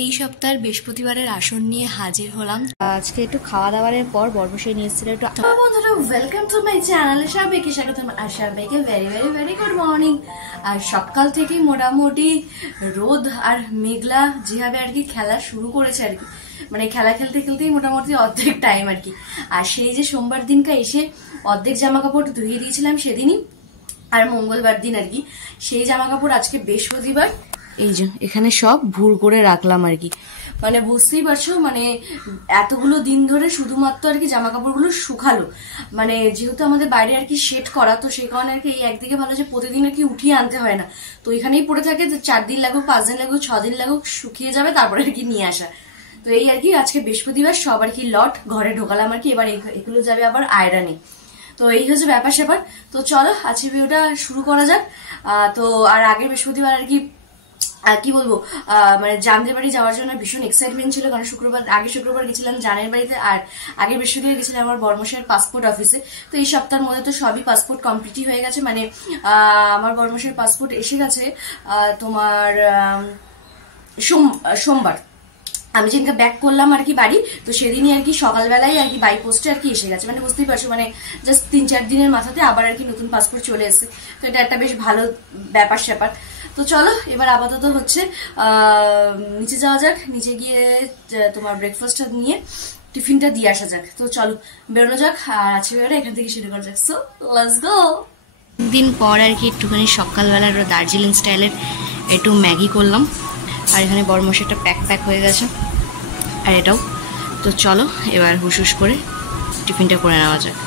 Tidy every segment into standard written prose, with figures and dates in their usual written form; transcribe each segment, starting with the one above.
এই সপ্তাহের বৃহস্পতিবারের আসন নিয়ে হাজির হলাম। আজকে একটু খাওয়া দাওয়ার পর বর্বশাই নিয়ে এসেছিল একটু। বন্ধুরা, ওয়েলকাম টু মাই চ্যানেল। সবাইকে স্বাগতম আর সবাইকে very very very good morning. আর সকাল থেকে মোটামুটি রোদ আর মেঘলা যেভাবে আর কি খেলা শুরু করেছে আর কি, মানে খেলা খেলতে খেলতেই মোটামুটি অর্ধেক টাইম আর কি। আর সেই যে সোমবার দিনকা এসে অর্ধেক জামা কাপড় ধুয়ে দিয়েছিলাম সেদিনই, আর মঙ্গলবার দিন আর কি সেই জামা কাপড় আজকে বৃহস্পতিবার এই যে এখানে সব ভুর করে রাখলাম আর কি। মানে বুঝতেই পারছো, মানে এতগুলো দিন ধরে শুধুমাত্র আর কি জামা কাপড়গুলো শুকালো, মানে যেহেতু আমাদের বাইরে আর কি শেড করা, তো সেই কারণে আর কি এই একদিকে ভালো যে প্রতিদিন আর কি উঠিয়ে আনতে হয় না, তো এখানেই পড়ে থাকে। 4 দিন লাগুক, 5 দিন লাগুক, 6 দিন লাগুক, শুকিয়ে যাবে তারপরে আর কি নিয়ে আসা। তো এই আর কি আজকে বৃহস্পতিবার সব আর কি লট ঘরে ঢোকালাম আর কি। এবার এগুলো যাবে আবার আয়রনে। তো এই হচ্ছে ব্যাপার স্যাপার। তো চলো আজকে ভিডিওটা শুরু করা যাক। তো আর আগের বৃহস্পতিবার আর কি কি বলবো, মানে জানদের বাড়ি যাওয়ার জন্য ভীষণ এক্সাইটমেন্ট ছিল, কারণ আগের শুক্রবার গেছিলাম জানের বাড়িতে, আর আগের বৃহস্পতিবার গেছিলাম আমার বর্মশাইয়ের পাসপোর্ট অফিসে। তো এই সপ্তাহের মধ্যে তো সবই পাসপোর্ট কমপ্লিটই হয়ে গেছে, মানে আমার বর্মশাইয়ের পাসপোর্ট এসে গেছে তোমার সোমবার। আমি যেদিনকে ব্যাক করলাম আর কি বাড়ি, তো সেদিনই আর কি সকালবেলায় আর কি বাই পোস্টে আর কি এসে গেছে, মানে বুঝতেই পারছো, মানে জাস্ট 3-4 দিনের মাথাতে আবার আর কি নতুন পাসপোর্ট চলে এসেছে। তো এটা একটা বেশ ভালো ব্যাপার স্যাপার। তো চলো এবার আপাতত হচ্ছে নিচে যাওয়া যাক, নিচে গিয়ে তোমার ব্রেকফাস্টটা নিয়ে টিফিনটা দিয়ে আসা যাক। তো চলো বেরোনো যাক, আর আজকে বেরোনো এখান থেকে শুরু করা যাক। So let's go. দিন পর আর কি একটুখানি সকালবেলা দার্জিলিং স্টাইলের একটু ম্যাগি করলাম, আর এখানে বড় মশাইটা প্যাক হয়ে গেছে, আর এটাও। তো চলো এবার হুস করে টিফিনটা করে নেওয়া যাক।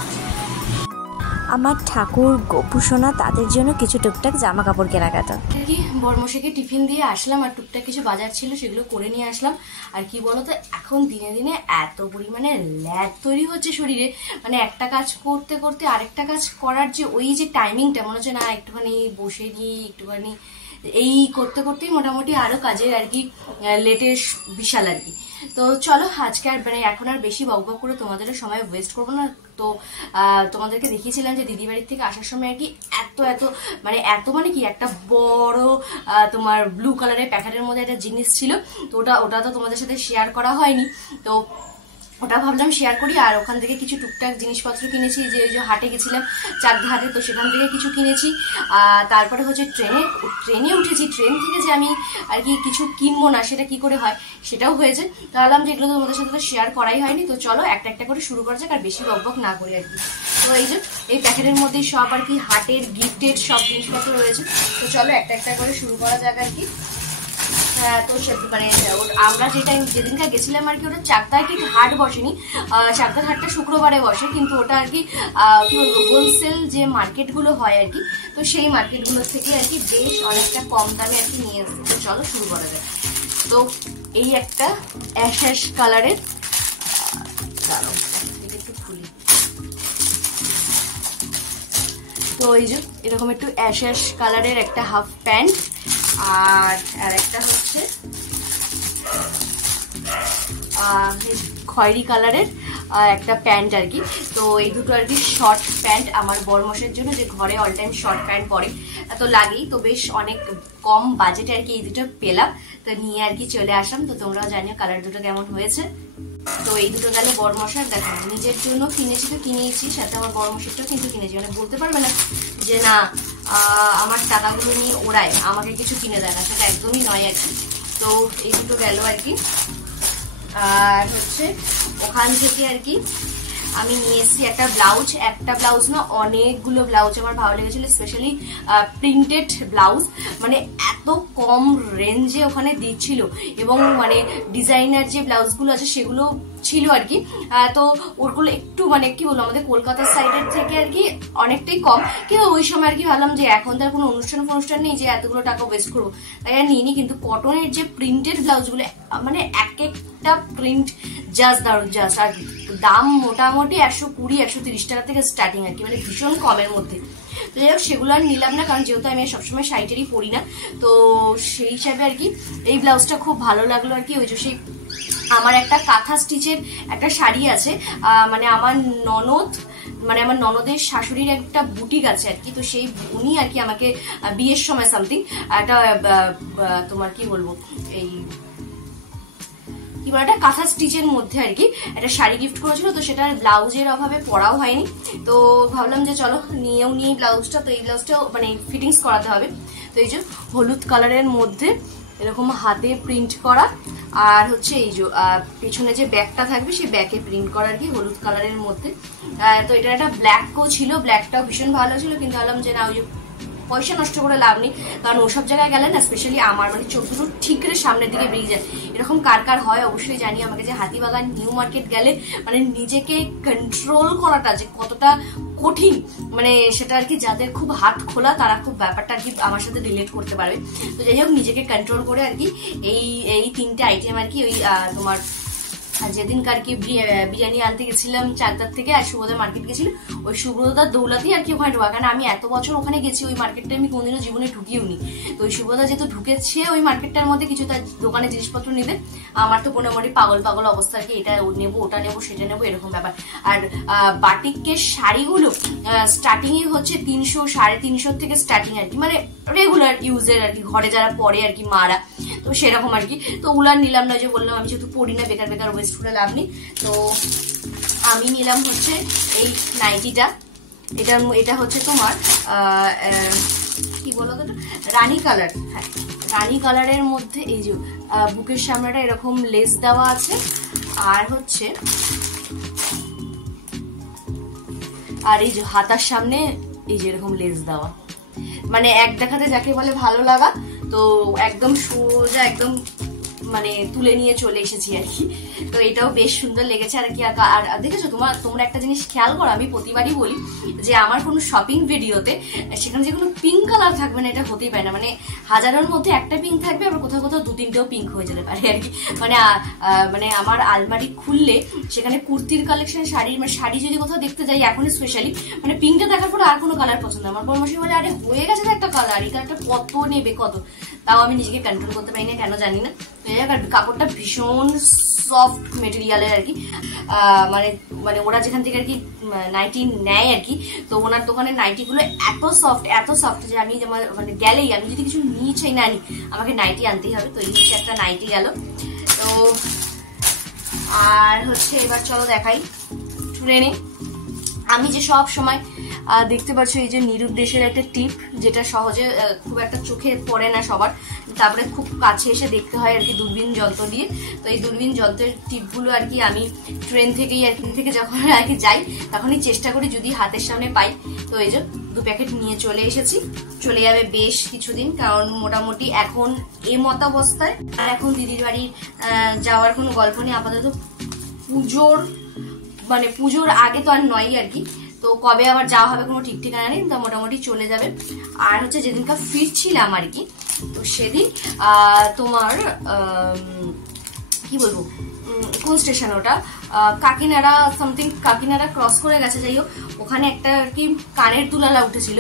আমার ঠাকুর গপু সোনা তাদের জন্য কিছু টুকটাক জামা কাপড় কেনাকাটা কি বড়মশাইকে টিফিন দিয়ে আসলাম, আর টুকটাক কিছু বাজার ছিল সেগুলো করে নিয়ে আসলাম। আর কি বলতো, এখন দিনে দিনে এত পরিমাণে ল্যাদ তৈরি হচ্ছে শরীরে, মানে একটা কাজ করতে করতে আরেকটা কাজ করার যে ওই যে টাইমিংটা মনে হচ্ছে না একটুখানি বসে নিই, একটুখানি এই করতে করতেই মোটামুটি আরো কাজের আর কি লেটের বিশাল আর কি। তো চলো আজকে আর মানে এখন আর বেশি বকবক করে তোমাদের সময় ওয়েস্ট করবো না। তো তোমাদেরকে দেখিয়েছিলাম যে দিদি বাড়ির থেকে আসার সময় আর কি এত মানে কি একটা বড় তোমার ব্লু কালারের প্যাকেটের মধ্যে একটা জিনিস ছিল, তো ওটা তো তোমাদের সাথে শেয়ার করা হয়নি, তো ওটা ভাবলাম শেয়ার করি। আর ওখান থেকে কিছু টুকটাক জিনিসপত্র কিনেছি, যে হাটে গেছিলাম চাকধারে, তো সেখান থেকে কিছু কিনেছি। তারপরে হচ্ছে ট্রেনে উঠেছি, ট্রেন থেকে যে আমি আর কি কিছু কিনবো না সেটা কি করে হয় সেটাও হয়েছে। ভাবলাম যে এগুলো তোমাদের সাথে তো শেয়ার করাই হয়নি, তো চলো একটা একটা করে শুরু করা যাক, আর বেশি বকবক না করি আর কি। তো এই যে এই প্যাকেটের মধ্যে সব আর কি হাটের গিফটেড সব জিনিসপত্র রয়েছে, তো চলো একটা একটা করে শুরু করা যাক আর কি। তো মানে আমরা যেদিনকার গেছিলাম আর কি, ওটা চাকদায় ঠিক হাট বসেনি, চাকদার হাটটা শুক্রবারে বসে, কিন্তু ওটা আর কি কি বলবো হোলসেল যে মার্কেটগুলো হয় আর কি, তো সেই মার্কেটগুলো থেকে আর কি বেশ অনেকটা কম দামে আর কি নিয়ে আসছে। তো চলো শুরু করা যায়। তো এই একটা অ্যাশ কালারের, দাঁড়াও একটু খুলি, তো এই যে এরকম একটু অ্যাশ কালারের একটা হাফ প্যান্ট, আর একটা হচ্ছে খয়েরি কালারের একটা প্যান্ট আর কি। তো এই দুটো আর কি শর্ট প্যান্ট আমার বড়মশের জন্য, যে ঘরে অল টাইম শর্ট প্যান্ট পরে, তো লাগেই, তো বেশ অনেক কম বাজেটে আর কি এই দুটো পেলাম, তো নিয়ে আর কি চলে আসলাম। তো তোমরাও জানিও কালার দুটো কেমন হয়েছে। তো এই দুটো গেলে বড়মশার, দেখো নিজের জন্য কিনেছি তো কিনেছি, সাথে আমার বড়মশারটাও কিন্তু কিনেছি, মানে বলতে পারবে না যে না আমার টাকাগুলো নিয়ে ওরাই আমাকে কিছু কিনে দেয় না, সেটা একদমই নয় আর কি। তো এই দুটো গেল আর কি। আর হচ্ছে ওখান থেকে আর কি আমি নিয়ে এসেছি একটা ব্লাউজ না অনেকগুলো ব্লাউজ আমার ভালো লেগেছিল, স্পেশালি প্রিন্টেড ব্লাউজ, মানে এত কম রেঞ্জে ওখানে দিচ্ছিল, এবং মানে ডিজাইনার যে ব্লাউজগুলো আছে সেগুলো ছিল আর কি। তো ওগুলো একটু মানে কি বলবো আমাদের কলকাতার সাইডের থেকে আর কি অনেকটাই কম, কিন্তু ওই সময় আর কি ভাবলাম যে এখন তার কোনো অনুষ্ঠান নেই যে এতগুলো টাকা ওয়েস্ট করবো, তাই আর নিইনি। কিন্তু কটনের যে প্রিন্টেড ব্লাউজগুলো, মানে এক একটা প্রিন্ট জাস্ট দারুণ, জাস্ট আর দাম মোটামুটি 120-130 টাকা থেকে স্টার্টিং আর কি, মানে ভীষণ কমের মধ্যে। তো যাই হোক সেগুলো আর নিলাম না, কারণ যেহেতু আমি সবসময় শাড়িটারই পরি না, তো সেই হিসাবে আর কি এই ব্লাউজটা খুব ভালো লাগলো আর কি। ওই যে সেই আমার একটা কাঁথা স্টিচের একটা শাড়ি আছে, মানে আমার ননদের শাশুড়ির একটা বুটিক আছে আর কি, তো সেই উনি আর কি আমাকে বিয়ের সময় সামথিং একটা তোমার কি বলবো এই কি বলে একটা কাঁথা স্টিচের মধ্যে আর কি একটা শাড়ি গিফট করেছিল, তো সেটার ব্লাউজের অভাবে পরাও হয়নি। তো ভাবলাম যে চলো নিয়েও নিই ব্লাউজটা। তো এই ব্লাউজটাও মানে ফিটিংস করাতে হবে। তো এই যে হলুদ কালারের মধ্যে এরকম হাতে প্রিন্ট করা, আর হচ্ছে এই যে পেছনে যে ব্যাগটা থাকবে সেই ব্যাগে প্রিন্ট করা আর কি হলুদ কালারের মধ্যে। তো এটা একটা ব্ল্যাকও ছিল, ব্ল্যাকটাও ভীষণ ভালো ছিল, কিন্তু ভাবলাম যে না ওই যে পয়সা নষ্ট করে লাভ নেই, কারণ ওসব জায়গায় গেলে না স্পেশালি আমার মানে চোখ দুটো ঠিক করে সামনের দিকে বেরিয়ে যায়। এরকম কার কার হয় অবশ্যই জানি আমাকে, যে হাতিবাগান নিউ মার্কেট গেলে মানে নিজেকে কন্ট্রোল করাটা যে কতটা কঠিন, মানে সেটা আর কি যাদের খুব হাত খোলা তারা খুব ব্যাপারটা আর কি আমার সাথে রিলেট করতে পারবে। তো যাই হোক নিজেকে কন্ট্রোল করে আর কি এই তিনটে আইটেম আর কি ওই তোমার যেদিনকার কি বিরিয়ানি আনতে গেছিলাম চাকদার থেকে, আর সুব্রতদার মার্কেট গেছিল, ওই সুব্রতদার দৌলাতেই আর কি ওখানে ঢোকা। কারণ আমি এত বছর ওখানে গেছি, ওই মার্কেটটা আমি কোনোদিনও জীবনে ঢুকিও নি। তো ওই সুব্রতদা যেহেতু ঢুকেছে ওই মার্কেটটার মধ্যে কিছু তার দোকানে জিনিসপত্র নিতে, আমার তো মোটামুটি পাগল পাগল অবস্থা আর কি, এটা নেবো ওটা নেবো সেটা নেবো এরকম ব্যাপার। আর বাটিকের শাড়িগুলো স্টার্টিং এ হচ্ছে 300 350 থেকে স্টার্টিং আর কি, মানে রেগুলার ইউজের আর কি, ঘরে যারা পরে আর কি মারা, তো সেরকম আর কি। তো উলার নিলাম না, যে বললাম আমি যেহেতু পড়ি না বেকার বেকার ওয়েস্ট করে লাভ নেই। তো আমি নিলাম হচ্ছে এই নাইটিটা, এটা হচ্ছে তোমার কি বলো তো রানী কালার, হ্যাঁ রানী কালারের মধ্যে এই যে বুকের সামনেটা এরকম লেস দেওয়া আছে, আর হচ্ছে আর এই যে হাতার সামনে এই যে এরকম লেস দেওয়া, মানে এক দেখাতে যাকে বলে ভালো লাগা। তো একদম সোজা একদম মানে তুলে নিয়ে চলে এসেছি আর কি। তো এটাও বেশ সুন্দর লেগেছে আর কি। আর দেখেছো তোমরা একটা জিনিস খেয়াল করো, আমি প্রতিবারই বলি যে আমার কোনো শপিং ভিডিওতে সেখানে যে কোনো পিঙ্ক কালার থাকবে না, এটা হতেই পারে না। মানে হাজারের মধ্যে একটা পিঙ্ক থাকবে, আবার কোথাও কোথাও 2-3টেও পিঙ্ক হয়ে যেতে পারে আর কি। মানে আমার আলমারি খুললে সেখানে কুর্তির কালেকশন, শাড়ির মানে শাড়ি যদি কোথাও দেখতে যাই এখন স্পেশালি, মানে পিঙ্কটা দেখার পরে আর কোনো কালার পছন্দ। আমার বড়মাসি বলে আরে হয়ে গেছে তো একটা কালার, এই কালারটা কত নেবে কত, তাও আমি নিজেকে কন্ট্রোল করতে পারি না কেন জানি না। আর কাপড়টা ভীষণ সফট মেটেরিয়ালের আর কি, মানে মানে ওরা যেখান থেকে আর কি নাইটি নেয় আর কি, তো ওনার দোকানের নাইটি গুলো এত সফট যে আমি মানে গেলেই আমি যদি কিছু নিয়ে না নি আমাকে নাইটি আনতেই হবে। তো এই হচ্ছে একটা নাইটি গেল। তো আর হচ্ছে এবার চলো দেখাই ট্রেনে আমি যে সব সময় দেখতে পাচ্ছ এই যে নিরুদ্দেশের একটা টিপ, যেটা সহজে খুব একটা চোখে পড়ে না সবার, তারপরে খুব কাছে এসে দেখতে হয় আর কি দূরবীন যন্ত্র দিয়ে। তো এই দূরবীন যন্ত্রের টিপগুলো আর কি আমি ট্রেন থেকেই আর কি যখন আর কি যাই তখনই চেষ্টা করি যদি হাতের সামনে পাই। তো এই যে 2 প্যাকেট নিয়ে চলে এসেছি, চলে যাবে বেশ কিছুদিন, কারণ মোটামুটি এখন এই মতাবস্থায় আর এখন দিদির বাড়ি যাওয়ার কোনো গল্প নেই আপাতত। পুজোর আগে তো আর নয় আর কি, তো কবে আবার যাওয়া হবে কোনো ঠিক ঠিকানা নেই, তো মোটামুটি চলে যাবে। আর হচ্ছে যেদিনকার ফিরছিলাম আর কি, তো সেদিন তোমার কি বলবো কোন স্টেশন ওটা, কাকিনাড়া সামথিং, কাকিনাড়া ক্রস করে গেছে, যাই হোক ওখানে একটা আর কি কানের দুলালা উঠেছিল।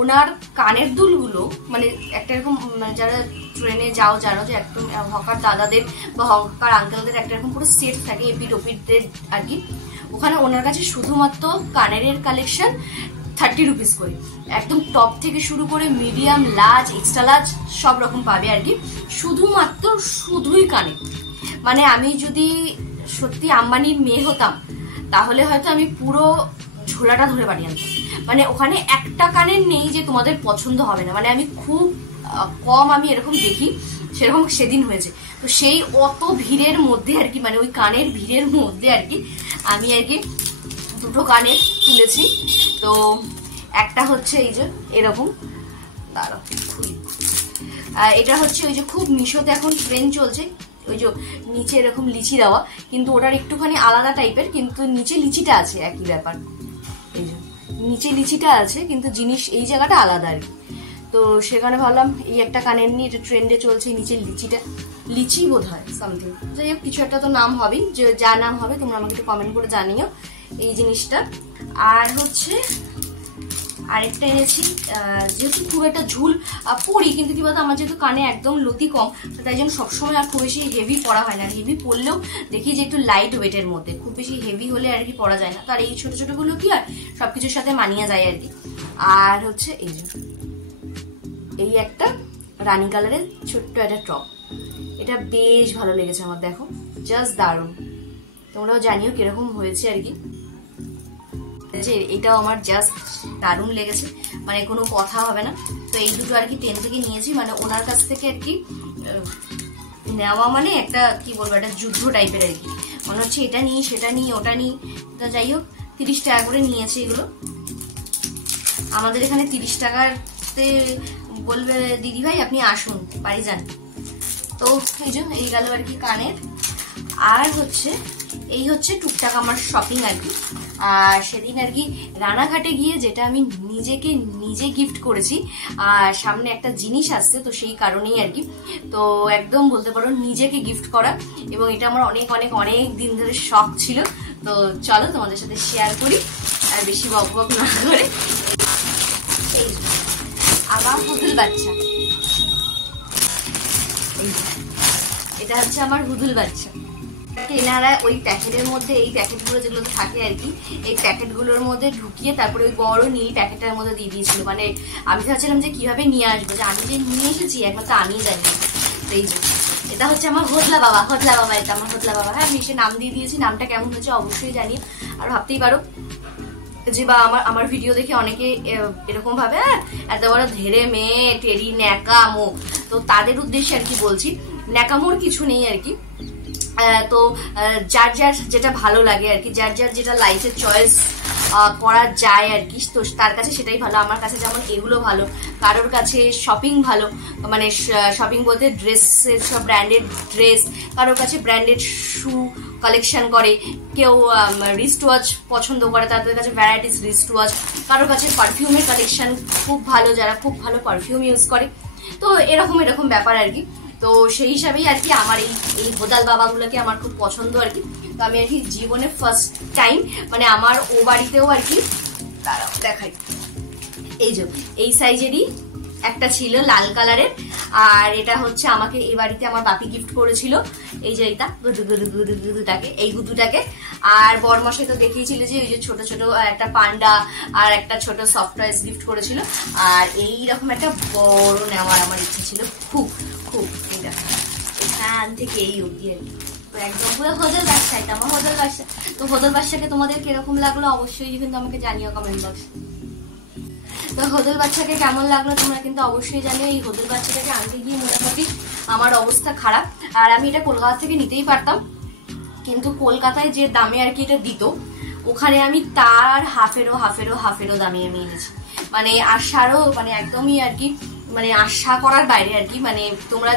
ওনার কানের দুলগুলো মানে একটা এরকম যারা ট্রেনে যাও জানো যে একদম হকার দাদাদের বা হকার আঙ্কেলদের একটা এরকম পুরো সেট থাকে এপিট ওপিটদের আর কি, ওখানে ওনার কাছে শুধুমাত্র কানের কালেকশন 30 রুপিস করে, একদম টপ থেকে শুরু করে মিডিয়াম, লার্জ, এক্সট্রা লার্জ সব রকম পাবে আর কি, শুধুই কানে। মানে আমি যদি সত্যি আম্বানির মেয়ে হতাম তাহলে হয়তো আমি পুরো ঝোলাটা ধরে বাড়ি আনতাম। মানে ওখানে একটা কানের নেই যে তোমাদের পছন্দ হবে না, মানে আমি খুব কম আমি এরকম দেখি, সেরকম সেদিন হয়েছে। তো সেই অত ভিড়ের মধ্যে আর কি, মানে ওই কানের ভিড়ের মধ্যে আর কি আমি আর কি 2টো কানের তুলেছি। তো একটা হচ্ছে এই যে এরকম, দাঁড়াও এটা হচ্ছে ওই যে খুব মিশোতে এখন ট্রেন্ড চলছে, ওই যে নিচে এরকম লিচি দেওয়া, কিন্তু ওটার একটুখানি আলাদা টাইপের, কিন্তু নিচে লিচিটা আছে একই ব্যাপার, এই যে নিচে লিচিটা আছে কিন্তু জিনিস এই জায়গাটা আলাদা আর কি। তো সেখানে ভাবলাম এই একটা কানের নিয়ে, এটা ট্রেন্ডে চলছে, নিচে লিচি বোধ হয় সামথিং, যাই হোক কিছু একটা তো নাম হবেই, যে যা নাম হবে তোমরা আমাকে একটু কমেন্ট করে জানিও এই জিনিসটা। আর হচ্ছে আরেকটা এনেছি, যেহেতু খুব একটা ঝুল পরি, কিন্তু কি বলতো আমার যেহেতু কানে একদম লতি কম, তাই জন্য সবসময় আর খুব বেশি হেভি পরা হয় না। হেভি পরলেও দেখি যে একটু লাইট ওয়েটের মধ্যে, খুব বেশি হেভি হলে আর কি পরা যায় না। তো আর এই ছোট ছোট গুলো কি আর সবকিছুর সাথে মানিয়ে যায় আর কি। আর হচ্ছে এই যে এই একটা রানী কালারের ছোট্ট একটা টপ, এটা এটা বেশ ভালো লেগেছে আমার, দেখো জাস্ট দারুণ। তোমরাও জানিও কিরকম হয়েছে আর কি। যে এটাও আমার জাস্ট দারুণ লেগেছে, মানে কোনো কথা হবে না। তো এই দুটো আর কি 10 থেকে নিয়েছি, মানে ওনার কাছ থেকে আর কি নেওয়া মানে একটা কি বলবো, একটা যুদ্ধ টাইপের আর কি। মনে হচ্ছে এটা নিই সেটা নিই ওটা নিই। তো যাই হোক 30 টাকা করে নিয়েছে এগুলো। আমাদের এখানে 30 টাকাতে বলবে দিদি ভাই আপনি আসুন বাড়ি যান। তো এই যে এই গেল আর কি কানের। আর হচ্ছে এই হচ্ছে টুকটাক আমার শপিং আর কি। আর সেদিন আর কি রানাঘাটে গিয়ে যেটা আমি নিজেকে নিজে গিফট করেছি, আর সামনে একটা জিনিস আসছে, তো সেই কারণেই আর কি। তো একদম বলতে পারো নিজেকে গিফট করা, এবং এটা আমার অনেক অনেক অনেক দিন ধরে শখ ছিল। তো চলো তোমাদের সাথে শেয়ার করি আর বেশি বক বক না করে। এই আমার হুদুল বাচ্চা, এটা হচ্ছে আমার হুদুল বাচ্চা। এনারা ওই প্যাকেটের মধ্যে, এই প্যাকেটগুলো যেগুলো থাকে আর কি, এই প্যাকেটগুলোর মধ্যে ঢুকিয়ে তারপরে ওই বড় নীল প্যাকেটটার মধ্যে দিয়ে দিয়েছিল। মানে আমি ভাবছিলাম যে কিভাবে নিয়ে আসবো, যে আমি যে নিয়ে এসেছি একমাত্র আমিই জানি। এই যে এটা হচ্ছে আমার হোদলা বাবা, হোদলা বাবা, এটা আমার হোদলা বাবা। হ্যাঁ, আমি সে নাম দিয়ে দিয়েছি, নামটা কেমন হয়েছে অবশ্যই জানি। আর ভাবতেই পারো যে বা আমার ভিডিও দেখে অনেকে এরকম ভাবে এত বড় ধেরে মেয়ে টেরি ন্যাকামো, তো তাদের উদ্দেশ্যে আর কি বলছি। ন্যাকামোর কিছু নেই আর কি। তো যার যার যেটা ভালো লাগে আর কি, যার যার যেটা লাইফে চয়েস করা যায় আর কি, তো তার কাছে সেটাই ভালো। আমার কাছে যেমন এগুলো ভালো, কারোর কাছে শপিং ভালো, মানে শপিং বলতে ড্রেসের সব ব্র্যান্ডেড ড্রেস, কারোর কাছে ব্র্যান্ডেড শু কালেকশন করে, কেউ রিস্ট ওয়াচ পছন্দ করে, তাদের কাছে ভ্যারাইটিস রিস্ট ওয়াচ, কারোর কাছে পারফিউমের কালেকশন খুব ভালো, যারা খুব ভালো পারফিউম ইউজ করে। তো এরকম এরকম ব্যাপার আর কি। তো সেই হিসাবেই আর কি আমার এই হোদাল বাবাগুলোকে আমার খুব পছন্দ আর কি। তো আমি আর কি জীবনে ফার্স্ট টাইম, মানে আমার ও বাড়িতেও আর কি, দাঁড়াও দেখাই, এই যে এই সাইজেরই একটা ছিল লাল কালারের। আর এটা হচ্ছে আমাকে এই বাড়িতে আমার বাপি গিফট করেছিল, এই যে এইটা গুদুটাকে, এই গুদুটাকে। আর বরমাসে তো দেখিয়েছিল যে ওই যে ছোট ছোট একটা পান্ডা আর একটা ছোট সফট টয়েস গিফট করেছিল। আর এইরকম একটা বড় নেওয়ার আমার ইচ্ছে ছিল খুব খুব, এটা এখান থেকে এই অবধি আর কি। তো একদম পুরো হোদল বাদশা, এটা আমার হোদল বাদশা। তো হোদল বাদশাকে তোমাদের কিরকম লাগলো অবশ্যই কিন্তু আমাকে জানিও কমেন্ট বক্সে। তো হোদল বাচ্চাকে কেমন লাগলো তোমরা কিন্তু অবশ্যই জানিও। এই হোদল বাচ্চাটাকে আনতে গিয়ে মোটামুটি আমার অবস্থা খারাপ। আর আমি এটা কলকাতা থেকে নিতেই পারতাম, কিন্তু কলকাতায় যে দামে আর কি এটা দিত, ওখানে আমি তার হাফেরও দামে আমি এনেছি। মানে আশারও মানে একদমই আর কি, মানে আশা করার বাইরে আর কি। মানে তোমরা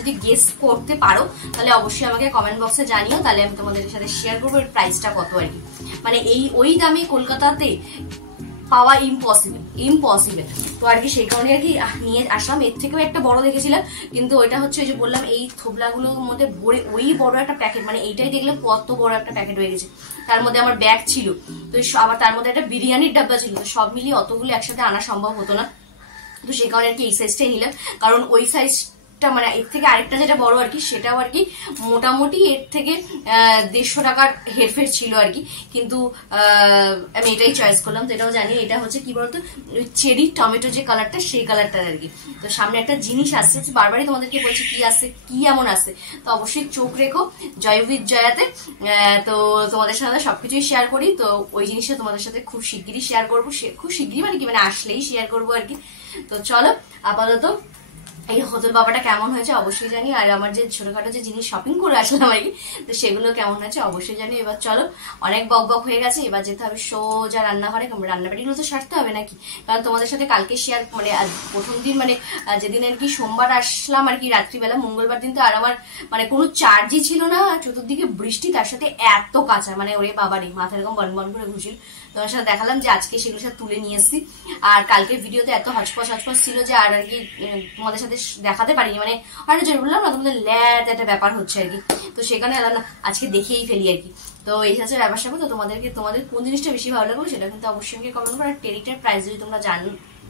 যদি গেস করতে পারো তাহলে অবশ্যই আমাকে কমেন্ট বক্সে জানিও, তাহলে আমি তোমাদের সাথে শেয়ার করবো এর প্রাইসটা কত আর কি। মানে ওই দামে কলকাতাতে পাওয়া ইম্পসিবল। তো আর কি সেই কারণে আর কি নিয়ে আসলাম। এর থেকেও একটা বড় দেখেছিলাম, কিন্তু ওইটা হচ্ছে ওই যে বললাম এই থোবলাগুলোর মধ্যে ভরে ওই বড় একটা প্যাকেট, মানে এইটাই দেখলে কত বড় একটা প্যাকেট হয়ে গেছে। তার মধ্যে আমার ব্যাগ ছিল, তো আবার তার মধ্যে একটা বিরিয়ানির ডাব্বা ছিল, তো সব মিলিয়ে অতগুলো একসাথে আনা সম্ভব হতো না। তো সেই কারণে আর কি এই সাইজটাই নিলাম, কারণ ওই সাইজটা মানে এর থেকে আরেকটা যেটা বড় আর কি, সেটাও আর কি মোটামুটি এর থেকে 150 টাকার হেরফের ছিল আর কি। কিন্তু আমি এটাই চয়েস করলাম। তো এটাও জানি এটা হচ্ছে কি বলতো, চেরি টমেটো যে কালারটা, সেই কালারটার আর কি। তো সামনে একটা জিনিস আসছে, বারবারই তোমাদেরকে বলছি কি আসছে, কি এমন আসছে। তো অবশ্যই চোখ রেখো জয় উইথ জয়াতে। তো তোমাদের সাথে সবকিছুই শেয়ার করি। তো ওই জিনিসটা তোমাদের সাথে খুব শিগগিরই শেয়ার করবো, খুব শিগগিরই মানে কি, মানে আসলেই শেয়ার করবো আর কি। তো চলো আপাতত এই হোদল বাবাটা কেমন হয়েছে অবশ্যই জানি, আর আমার যে ছোটখাটো যে জিনিস শপিং করে আসলাম আর কি, তো সেগুলো কেমন হয়েছে অবশ্যই জানি। এবার চলো, অনেক বক বক হয়ে গেছে, এবার যেতে হবে সোজা রান্নাঘরে। রান্নাবাড়িগুলো তো সারতে হবে নাকি, কারণ তোমাদের সাথে কালকে শেয়ার, মানে প্রথম দিন মানে যেদিন আর কি সোমবার আসলাম আর কি রাত্রিবেলা, মঙ্গলবার দিন তো আর আমার মানে কোনো চার্জই ছিল না, চতুর্দিকে বৃষ্টি, তার সাথে এত কাঁচা, মানে ওরে বাবারি মাথা এরকম বন বন করে ঘুরছিল। তোমার সাথে দেখালাম যে আজকে সেগুলো সাথে তুলে নিয়ে এসেছি। আর কালকে ভিডিওতে এত হচপচ ছিল যে আর কি তোমাদের সাথে দেখাতে পারিনি, মানে অনেক জোর বললাম না তোমাদের ল্যাদ একটা ব্যাপার হচ্ছে আর কি। তো সেখানে আজকে দেখিয়েই ফেলি আর কি। তো এই হচ্ছে ব্যাপার স্যাপার। তো তোমাদের কোন জিনিসটা বেশি ভালো লাগলো সেটা কিন্তু অবশ্যই আমাকে কমেন্ট করো। আর টেরিটার প্রাইস যদি তোমরা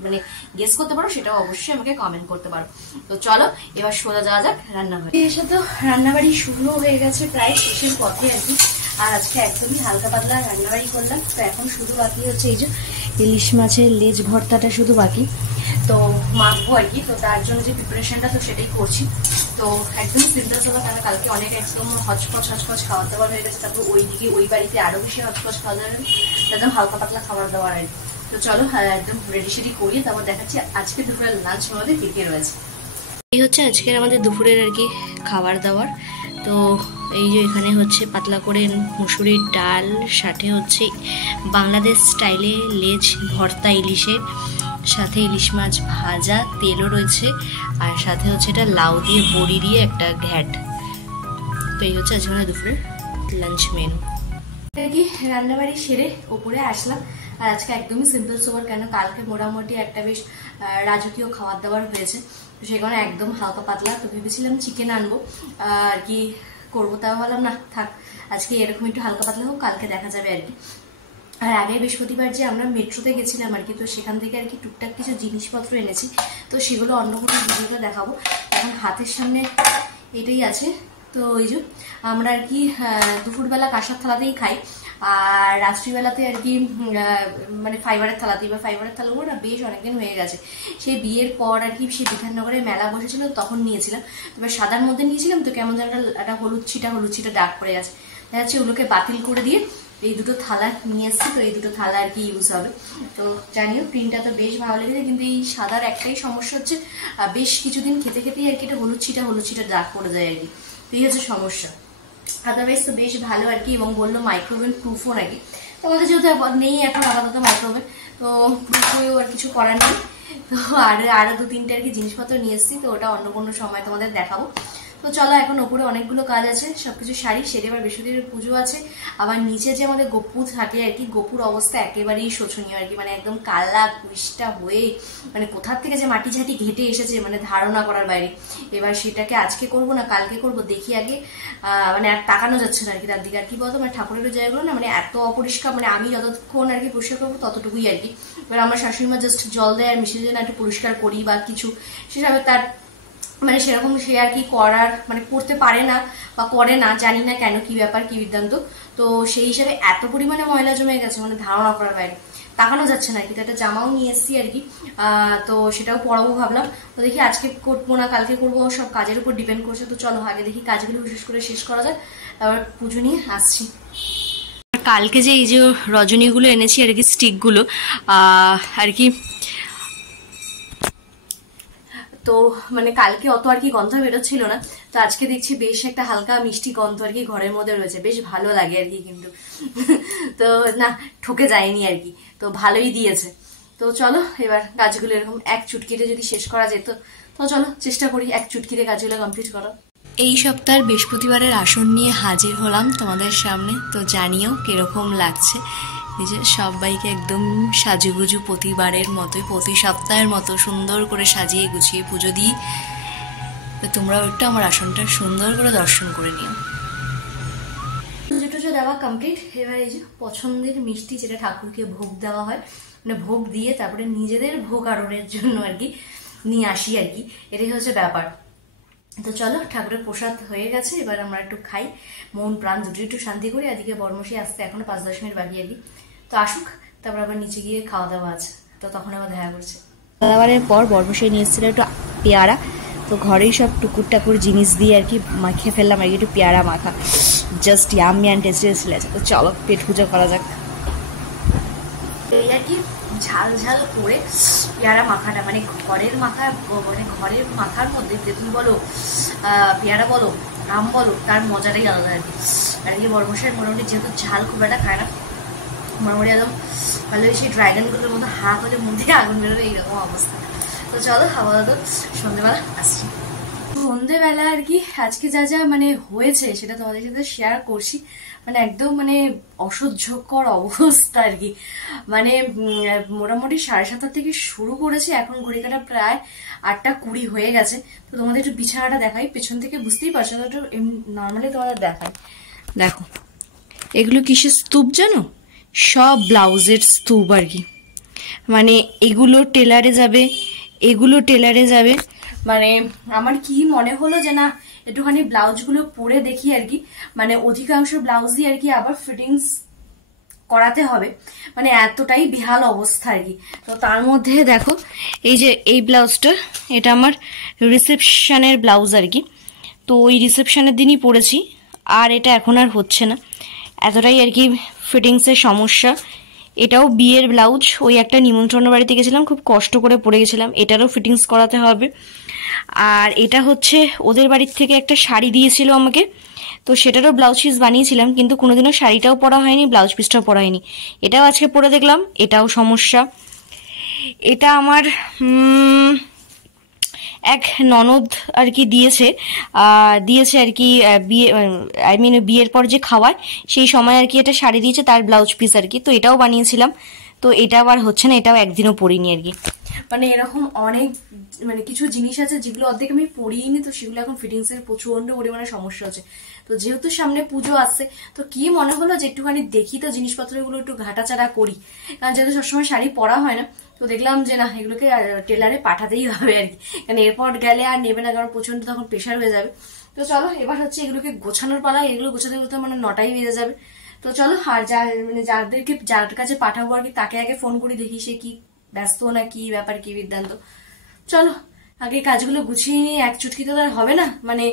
মানে গেস করতে পারো সেটাও অবশ্যই আমাকে কমেন্ট করতে পারো। তো চলো এবার সোজা যাওয়া যাক রান্নাঘরে। এসে তো রান্নাবাড়ি শুরু হয়ে গেছে, প্রায় শেষের পথে আর কি। আর আজকে একদমই হালকা পাতলা রান্নাবাড়ি করলাম। তো এখন শুধু বাকি হচ্ছে এই যে ইলিশ মাছের লেজ ভর্তাটা শুধু বাকি, তো মাখবো আর কি। তো তার জন্য যে প্রিপারেশনটা, তো সেটাই করছি। তো তো একদম সিম্পল সোবার, কারণ কালকে অনেক একদম হচপচ খাওয়া দাওয়া হয়ে গেছে। তারপর ওইদিকে ওই বাড়িতে আরো বেশি হচপচ খাওয়া দাওয়া, একদম হালকা পাতলা খাবার দাবার আর কি। তো চলো একদম রেডি সেডি করিয়ে তারপর দেখাচ্ছি আজকে দুপুরের লাঞ্চ আমাদের কি কি রয়েছে। এই হচ্ছে আজকের আমাদের দুপুরের আর কি খাবার দাবার। তো এই যে এখানে হচ্ছে পাতলা করে মুসুরির ডাল, সাথে হচ্ছে বাংলাদেশ স্টাইলে লেজ ভর্তা ইলিশের, সাথে ইলিশ মাছ ভাজা, তেলও রয়েছে, আর সাথে হচ্ছে এটা লাউ দিয়ে বড়ি দিয়ে একটা ঘ্যাট। তো এই হচ্ছে আজকে দুপুরের লাঞ্চ মেনু আর কি। রান্নাবাড়ি সেরে ওপরে আসলাম, আর আজকে একদমই সিম্পল সোবার, কেন কালকে মোটামুটি একটা বেশ রাজকীয় খাবার দাবার হয়েছে, তো সেখানে একদম হালকা পাতলা। তো ভেবেছিলাম চিকেন আনবো আর কি করবো, তাও ভাবলাম না থাক, আজকে এরকম একটু হালকা পাতলা হোক, কালকে দেখা যাবে আর কি। আর আগে বৃহস্পতিবার যে আমরা মেট্রোতে গেছিলাম আর কি, তো সেখান থেকে আর কি টুকটাক কিছু জিনিসপত্র এনেছি, তো সেগুলো অন্য কোনো ভিডিওতে দেখাবো। এখন হাতের সামনে এটাই আছে। তো ওই যে আমরা আর কি দুপুরবেলা কাঁসার থালাতেই খাই, আর রাত্রিবেলাতে আর কি মানে ফাইবারের থালাতেই, বা ফাইবারের থালাগুলো না বেশ অনেকদিন হয়ে গেছে। সেই বিয়ের পর আর কি সেই বিধাননগরে মেলা বসেছিল তখন নিয়েছিলাম, তবে সাদার মধ্যে নিয়েছিলাম, তো কেমন যেন একটা হলুদ ছিটা দাগ পড়ে গেছে। দেখা যাচ্ছে ওগুলোকে বাতিল করে দিয়ে এই দুটো থালা নিয়ে এসছি। তো এই দুটো থালা আর কি ইউজ হবে। তো জানিও প্রিন্টটা তো বেশ ভালো লেগেছে, কিন্তু এই সাদার একটাই সমস্যা হচ্ছে বেশ কিছুদিন খেতে খেতেই আর কি এটা হলুদ ছিটা দাগ পড়ে যায় আর কি, তো এই হচ্ছে সমস্যা। আদারওয়াইজ তো বেশ ভালো আর কি, এবং বললো মাইক্রোওভেন প্রুফও নাকি। তো আমাদের যেহেতু নেই এখন আপাতত মাইক্রোওভেন, তো প্রুফ হয়েও আর কিছু করার নেই। তো আরো দু তিনটে আর কি জিনিসপত্র নিয়ে এসেছি, তো ওটা অন্য কোনো সময় তোমাদের দেখাবো। তো চলো এখন ওপরে অনেকগুলো কাজ আছে, সবকিছু শাড়ি সেরে, এবার বৃহস্পতিবার পুজো আছে। আবার নিচে যে আমাদের গপু থাকে আর কি, গপুর অবস্থা একেবারেই শোচনীয় আর কি, মানে একদম কালা কুইষ্টা হয়ে, মানে কোথার থেকে যে মাটি ঝাঁটি ঘেটে এসেছে মানে ধারণা করার বাইরে। এবার সেটাকে আজকে করবো না কালকে করবো দেখি আগে, মানে আর তাকানো যাচ্ছে না আর কি তার দিকে। আর কি বলতো মানে ঠাকুরের জায়গাগুলো না মানে এত অপরিষ্কার, মানে আমি যতক্ষণ আর কি পরিষ্কার করবো ততটুকুই আর কি। এবার আমার শাশুড়িমা জাস্ট জল দেয় আর মিশিয়ে দিয়ে একটু পরিষ্কার করি বা কিছু, সেভাবে তার মানে সেরকম সে আর কি করার মানে করতে পারে না বা করে না, জানি না কেন, কি ব্যাপার কি বৃত্তান্ত। তো সেই হিসাবে এত পরিমাণে ময়লা জমে গেছে মানে ধারণা করার বাইরে, তাকানো যাচ্ছে না আর কি। তো একটা জামাও নিয়ে এসেছি আর কি, তো সেটাও পরাবো ভাবলাম। তো দেখি আজকে করবো না কালকে করবো, সব কাজের উপর ডিপেন্ড করছে। তো চলো আগে দেখি কাজগুলো বিশেষ করে শেষ করা যায়, তারপর পুজো নিয়ে আসছি। কালকে যে এই যে রজনীগুলো এনেছি আর কি, স্টিকগুলো আর কি, তো মানে কালকে অত আর কি গন্ধ বেরোচ্ছিল না, তো আজকে দেখছি বেশ একটা হালকা মিষ্টি গন্ধ আর কি ঘরের মধ্যে রয়েছে, বেশ ভালো লাগে আর কি। কিন্তু তো না ঠকে যায়নি আর কি, তো ভালোই দিয়েছে। তো চলো এবার কাজগুলো এরকম এক চুটকিতে যদি শেষ করা যেত, তো চলো চেষ্টা করি এক চুটকিতে কাজগুলো কমপ্লিট করা। এই সপ্তাহের বৃহস্পতিবারের আসন নিয়ে হাজির হলাম তোমাদের সামনে, তো জানিও কিরকম লাগছে। যে সবাইকে একদম সাজুগুজু প্রতিবারের মতোই, প্রতি সপ্তাহের মতো সুন্দর করে সাজিয়ে গুছিয়ে পুজো দিই। তো তোমরাও একটু আমার আসনটা সুন্দর করে দর্শন করে নিও। পুজো টুজো দেওয়া কমপ্লিট, এবার এই যে পছন্দের মিষ্টি যেটা ঠাকুরকে ভোগ দেওয়া হয়, মানে ভোগ দিয়ে তারপরে নিজেদের ভোগ আরোড়ের জন্য আর কি নিয়ে আসি আর কি, এটাই হচ্ছে ব্যাপার। তো চলো ঠাকুরের প্রসাদ হয়ে গেছে, এবার আমরা একটু খাই, মন প্রাণ দুটো একটু শান্তি করি। এদিকে বর্মশাই আসতে এখনো 5-10 মিনিট বাকি আর কি, তো আসুক, তারপর আবার নিচে গিয়ে খাওয়া দাওয়া আছে, তো তখন আবার দেখা করছে। খাওয়া দাওয়ার পর বর্মশাই নিয়ে এসেছিল একটু পেয়ারা, তো ঘরেই সব টুকুর টাকুর জিনিস দিয়ে আর কি মাখিয়ে ফেললাম আর কি, একটু পেয়ারা মাখা, জাস্ট ইয়ামি অ্যান্ড টেস্টি আছে। তো চলো পেট পুজো করা যাক। এই আর কি ঝাল ঝাল করে পেয়ারা মাখাটা, মানে ঘরের মাখা, মানে ঘরের মাখার মধ্যে তেঁতুল বলো পেয়ারা বলো আম বলো, তার মজাটাই আলাদা আর কি। আর কি বর্মশাই মোটামুটি যেহেতু ঝাল খুব একটা খায় না, মোটামুটি একদম ভালো সেই ড্রাগনগুলোর মতো হাত হলে মধ্যে আগুন বেরোবে এইরকম অবস্থা। তো চলো আপাতত সন্ধ্যেবেলা আসছি। সন্ধ্যেবেলা আর কি আজকে যা যা মানে হয়েছে সেটা তোমাদের সাথে শেয়ার করছি, মানে একদম মানে অসহ্যকর অবস্থা আর কি। মানে মোটামুটি 7:30 থেকে শুরু করেছি, এখন ঘড়ি কাটা প্রায় 8:20 হয়ে গেছে। তো তোমাদের একটু বিছানাটা দেখাই, পেছন থেকে বুঝতেই পারছো, তো একটু নর্মালি তোমাদের দেখাই। দেখো এগুলো কিসের স্তূপ জানো, সব ব্লাউজের স্তূপ আর কি, মানে এগুলো টেলারে যাবে, এগুলো টেলারে যাবে। মানে আমার কি মনে হলো যে না একটুখানি ব্লাউজগুলো পরে দেখি আর কি, মানে অধিকাংশ ব্লাউজই আর কি আবার ফিটিংস করাতে হবে, মানে এতটাই বেহাল অবস্থা আর কি। তো তার মধ্যে দেখো এই যে এই ব্লাউজটা, এটা আমার রিসেপশনের ব্লাউজ আর কি, তো ওই রিসেপশনের দিনই পরেছি, আর এটা এখন আর হচ্ছে না, এতটাই আর কি ফিটিংসের সমস্যা। এটাও বিয়ের ব্লাউজ, ওই একটা নিমন্ত্রণ বাড়িতে গেছিলাম, খুব কষ্ট করে পরে গেছিলাম, এটারও ফিটিংস করাতে হবে। আর এটা হচ্ছে ওদের বাড়ির থেকে একটা শাড়ি দিয়েছিল আমাকে, তো সেটারও ব্লাউজ পিস বানিয়েছিলাম, কিন্তু কোনোদিনও শাড়িটাও পরা হয়নি, ব্লাউজ পিসটাও পরা হয়নি। এটাও আজকে পরে দেখলাম, এটাও সমস্যা। এটা আমার এক ননদ আর কি দিয়েছে আর কি বিয়ে, আই মিন বিয়ের পর যে খাওয়ায় সেই সময় আর কি এটা শাড়ি দিয়েছে, তার ব্লাউজ পিস আর কি, তো এটাও বানিয়েছিলাম। তো এটা আবার হচ্ছে না, এটাও একদিনও পরিনি আর কি। মানে এরকম অনেক মানে কিছু জিনিস আছে যেগুলো অর্ধেক আমি পরিনি, তো সেগুলো এখন ফিটিংসের প্রচন্ড পরিমাণে সমস্যা হচ্ছে। তো যেহেতু সামনে পুজো আসছে, তো কি মনে হলো যে একটুখানি দেখি তো জিনিসপত্রগুলো একটু ঘাটাচাড়া করি, কারণ যেহেতু সবসময় শাড়ি পরা হয় না, তো দেখলাম যে না, এগুলোকে টেলারে পাঠাতেই হবে আর কি, কারণ এরপর গেলে আর নেবে না, কারণ প্রচন্ড তখন প্রেশার হয়ে যাবে। তো চলো এবার হচ্ছে এগুলোকে গোছানোর পালা, এগুলো গোছাতে গোছাতে মানে 9টাই বেজে যাবে। তো চলো, আর যার কাছে পাঠাবো আর কি, তাকে আগে ফোন করি, দেখি সে কি ব্যস্ত না কি ব্যাপার, কি বৃত্তান্ত। চলো আগে কাজগুলো গুছিয়ে নিয়ে, এক চুটকিতে তো আর হবে না, মানে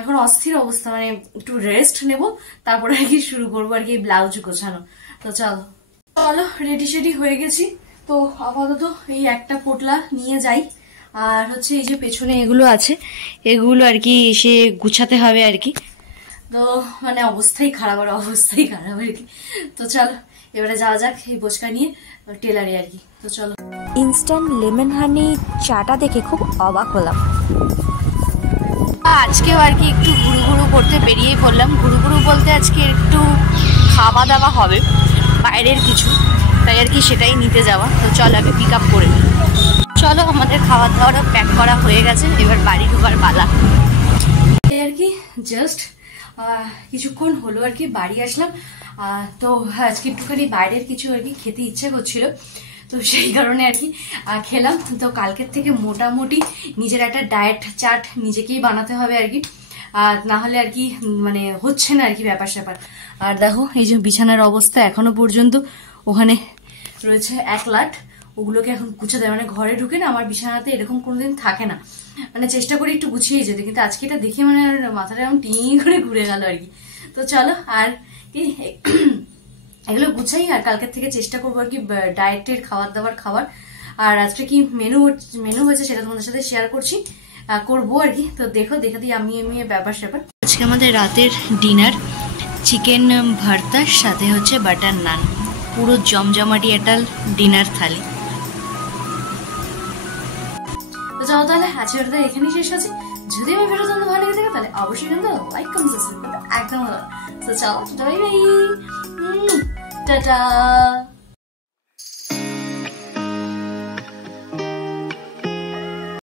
এখন অস্থির অবস্থা, মানে একটু রেস্ট নেব, তারপরে আর কি শুরু করবো আর কি ব্লাউজ গোছানো। তো চলো রেডি শেডি হয়ে গেছি। তো আপাতত এই একটা পোটলা নিয়ে যাই, আর হচ্ছে এই যে পেছনে এগুলো আছে, এগুলো আর কি এসে গুছাতে হবে আর কি। তো মানে অবস্থাই খারাপ আর কি। তো চলো এবারে যাওয়া যাক এই বোচকা নিয়ে টেলারে আর কি। তো চলো। ইনস্ট্যান্ট লেমন হানি চাটা দেখে খুব অবাক হলাম। আজকেও আর কি একটু ঘুরু করতে বেরিয়ে পড়লাম। ঘুরু বলতে আজকে একটু খাওয়া দাওয়া হবে বাইরের কিছু, তাই আর কি সেটাই নিতে যাওয়া। তো চলো আগে পিক আপ করে নিই। চলো, আমাদের খাওয়া দাওয়াটা প্যাক করা হয়ে গেছে, এবার বাড়ি ঢোকার পালা আর কি। জাস্ট কিছুক্ষণ হলো আর কি বাড়ি আসলাম। তো আজকে একটুখানি বাইরের কিছু আর কি খেতে ইচ্ছা করছিল, তো সেই কারণে আর কি খেলাম। তো কালকের থেকে মোটামুটি নিজের একটা ডায়েট চার্ট নিজেকেই বানাতে হবে আর কি, না হলে আর কি মানে হচ্ছে না আর কি ব্যাপার স্যাপার। আর দেখো এই যে বিছানার অবস্থা, এখনো পর্যন্ত ওখানে রয়েছে 1 লাট, ওগুলোকে এখন গুছাতে, মানে ঘরে ঢুকে না আমার বিছানাতে এরকম কোনোদিন থাকে না, মানে চেষ্টা করি একটু গুছিয়ে যেতে, কিন্তু আজকে এটা দেখে মানে মাথাটা এমন টিঁ করে ঘুরে গেল আর কি। তো চলো আর কি এগুলো গুছাই, আর কালকের থেকে চেষ্টা করবো আর কি ডায়েটের খাবার। আর আজকে কি মেনু হয়েছে সেটা তোমাদের সাথে শেয়ার করবো আর কি। তো দেখে দিই আমি ব্যাপার স্যাপার। আজকে আমাদের রাতের ডিনার চিকেন ভর্তার সাথে হচ্ছে বাটার নান, পুরো জমজমাটি একটা ডিনার থালি। তো যাও তাহলে, আজকে ভিডিওটা এখানেই শেষ আছে। যদি আমার ভিডিও তোমাদের ভালো লেগে থাকে তাহলে অবশ্যই কিন্তু লাইক কমেন্ট সাবস্ক্রাইব করতে একদম ভালো। তো চলো, বাই বাই, টাটা।